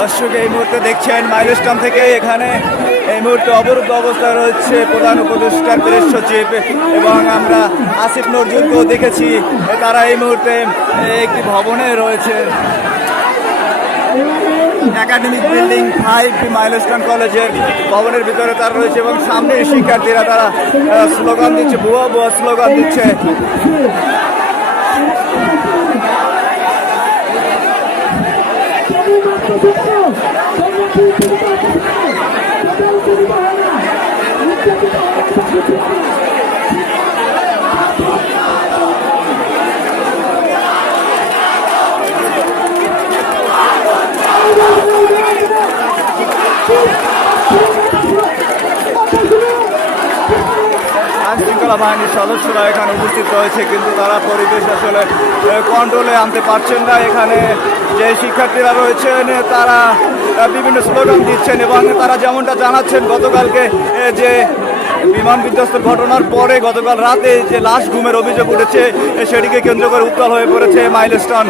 দর্শক এই মুহূর্তে দেখছেন মাইলস্টোন থেকে এখানে এই মুহূর্তে অবরুদ্ধ অবস্থায় রয়েছে প্রধান উপদেষ্টার প্রেস সচিব এবং আমরা আসিফ নজরুলকেও দেখেছি। তারা এই মুহূর্তে একটি ভবনে রয়েছে, একাডেমিক বিল্ডিং 5 মাইলস্টোন কলেজের ভবনের ভিতরে তারা রয়েছে এবং সামনে শিক্ষার্থীরা তারা স্লোগান দিচ্ছে, ভুয়া ভুয়া স্লোগান দিচ্ছে। আইনশৃঙ্খলা বাহিনীর সদস্যরা এখানে উপস্থিত রয়েছে, কিন্তু তারা পরিবেশ আসলে কন্ট্রোলে আনতে পারছেন না। এখানে যে শিক্ষার্থীরা রয়েছেন তারা বিভিন্ন স্লোগান দিচ্ছেন এবং তারা যেমনটা জানাচ্ছেন গতকালকে যে বিমান বিধ্বস্তের ঘটনার পরে গতকাল রাতে যে লাশ গুমের অভিযোগ উঠেছে সেটিকে কেন্দ্র করে উত্তাল হয়ে পড়েছে মাইলস্টোন।